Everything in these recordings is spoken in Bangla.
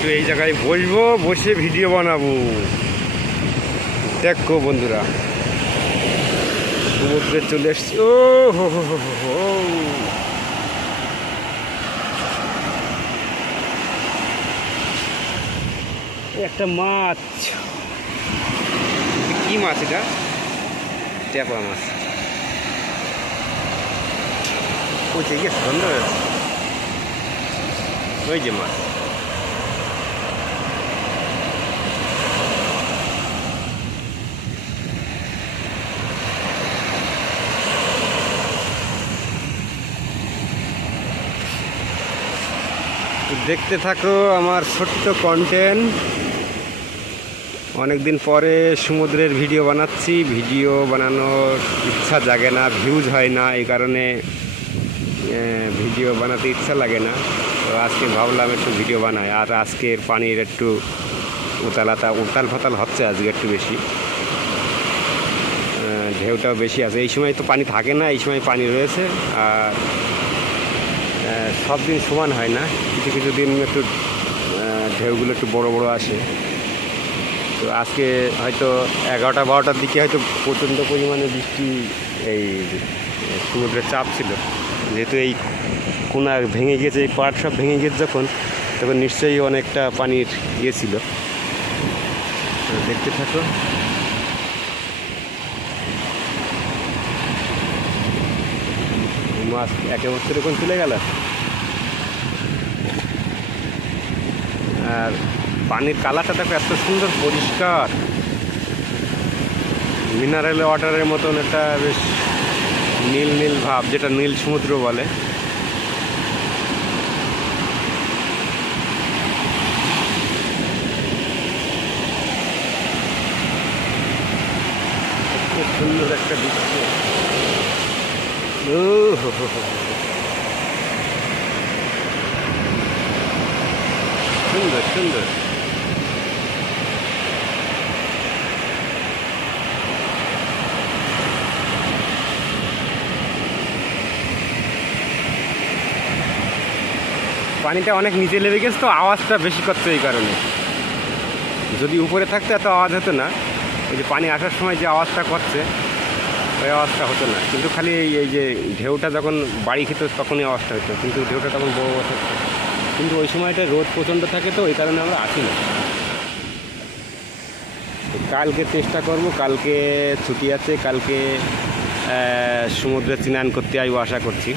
একটু এই জায়গায় বসবো, বসে ভিডিও বানাবো। দেখো বন্ধুরা, সমুদ্রে চলে এসছি। ও হো হো হো হো, একটা মাছ। কি মাছ এটা? ট্যাপা মাছ। ওই যে সুন্দর, ওই যে মাছ। দেখতে থাকো আমার ছোট্ট কন্টেন্ট। অনেকদিন পরে সমুদ্রের ভিডিও বানাচ্ছি। ভিডিও বানানোর ইচ্ছা জাগে না, ভিউজ হয় না, এই কারণে ভিডিও বানাতে ইচ্ছা লাগে না। তো আজকে ভাবলাম একটু ভিডিও বানাই। আর আজকের পানির একটু উতাল ফাতাল হচ্ছে আজকে একটু বেশি, ঢেউটাও বেশি আছে। এই সময় তো পানি থাকে না, এই সময় পানি রয়েছে। আর সব দিন সমান হয় না, কিছু কিছু দিন একটু ঢেউগুলো একটু বড় বড় আসে। তো আজকে হয়তো 11টা-12টার দিকে হয়তো প্রচণ্ড পরিমাণে বৃষ্টি, এই সমুদ্রের চাপ ছিল। যেহেতু এই কোনা ভেঙে গেছে, এই পাড় সব ভেঙে গেছে যখন, তখন নিশ্চয়ই অনেকটা পানির ইয়ে ছিল। দেখতে থাকো। মাছ একে বছর এখন চলে গেল। আর পানির কালারটা দেখো এত সুন্দর পরিষ্কার, মিনারেল ওয়াটারের মতন একটা বেশ নীল নীল ভাব, যেটা নীল সমুদ্র বলে। খুব সুন্দর একটা দৃশ্য। সুন্দর সুন্দর। পানিটা অনেক নিচে লেগে গেছে, তো আওয়াজটা বেশি করতো। এই কারণে যদি উপরে থাকতো এত আওয়াজ হতো না। ওই যে পানি আসার সময় যে আওয়াজটা করছে, ওই আওয়াজটা হতো না। কিন্তু খালি এই যে ঢেউটা যখন বাড়ি খেত তখনই আওয়াজটা হতো, কিন্তু ঢেউটা তখন বড় বড় থাকতো। কিন্তু ওই সময়টা রোদ প্রচণ্ড থাকে, তো ওই কারণে আমরা আসি না। কালকে চেষ্টা করব, কালকে ছুটি আছে, কালকে সমুদ্রে স্নান করতে আইব আশা করছি।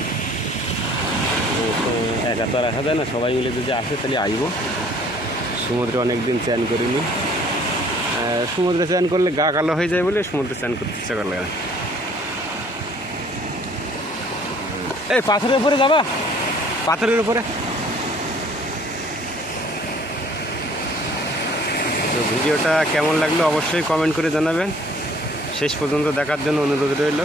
তো একা তো আর আসা যায় না, সবাই মিলে যদি আসে তাহলে আইব। সমুদ্রে অনেক দিন স্নান করিনি। সমুদ্রে স্নান করলে গা কালো হয়ে যায় বলে সমুদ্রে স্নান করতে ইচ্ছা করলে না। এই পাথরের উপরে যাবা, পাথরের উপরে। তো ভিডিওটা কেমন লাগলো অবশ্যই কমেন্ট করে জানাবেন। শেষ পর্যন্ত দেখার জন্য অনুরোধ রইল।